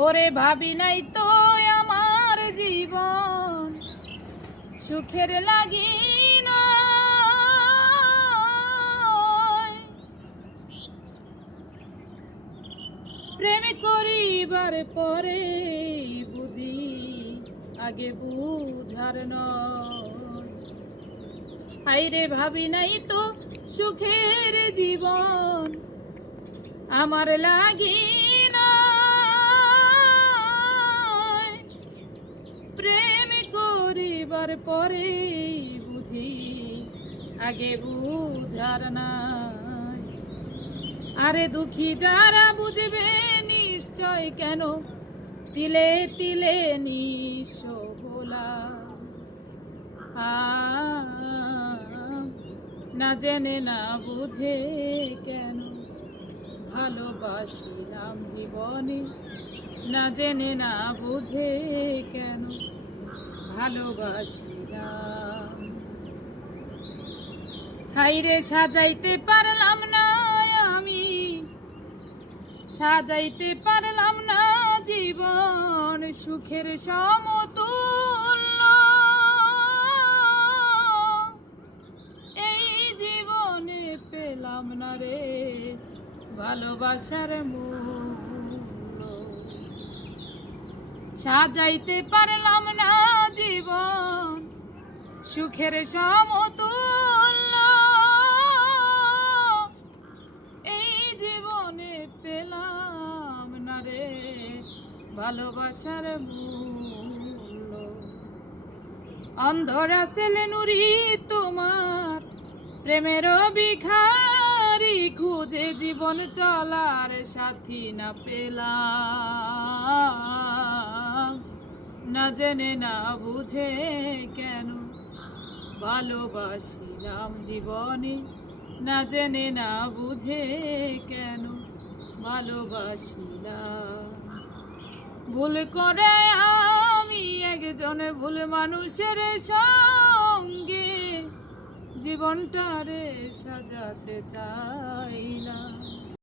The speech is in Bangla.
ওরে ভাবি নাই তো আমার জীবন সুখের লাগি নয়। প্রেম করিবার পরে বুঝি আগে বুঝার নয়। হাইরে ভাবি নাই তো সুখের জীবন আমার লাগি নয়। প্রেম করিবার পরে বুঝি আগে বুঝার নাই। আরে দুঃখী যারা বুঝবে নিশ্চয় কেন তিলে তিলে নিঃস্ব হলাম। না জেনে না বুঝে কেন ভালোবাসিলাম জীবনে, না জেনে না বুঝে কেন ভালোবাসিলাম। হাইরে সাজাইতে পারলাম না আমি, সাজাইতে পারলাম না জীবন সুখের সমতুল্য। এই জীবনে পেলাম না রে ভালোবাসার মূল্য। সাজাইতে পারলাম না জীবন সুখের সমতুল্য। এই জীবনে পেলাম না রে ভালোবাসার মূল্য। অন্ধরা ছেলে নুরি তোমার প্রেমের ভিখারি, খুঁজে জীবন চলার সাথী না পেলাম। না জেনে না বুঝে কেন ভালোবাসিলাম জীবনে, না জেনে না বুঝে কেন ভালোবাসিলাম। ভুল করে আমি একজন ভুল মানুষের সঙ্গে জীবনটারে সাজাতে চাইলাম।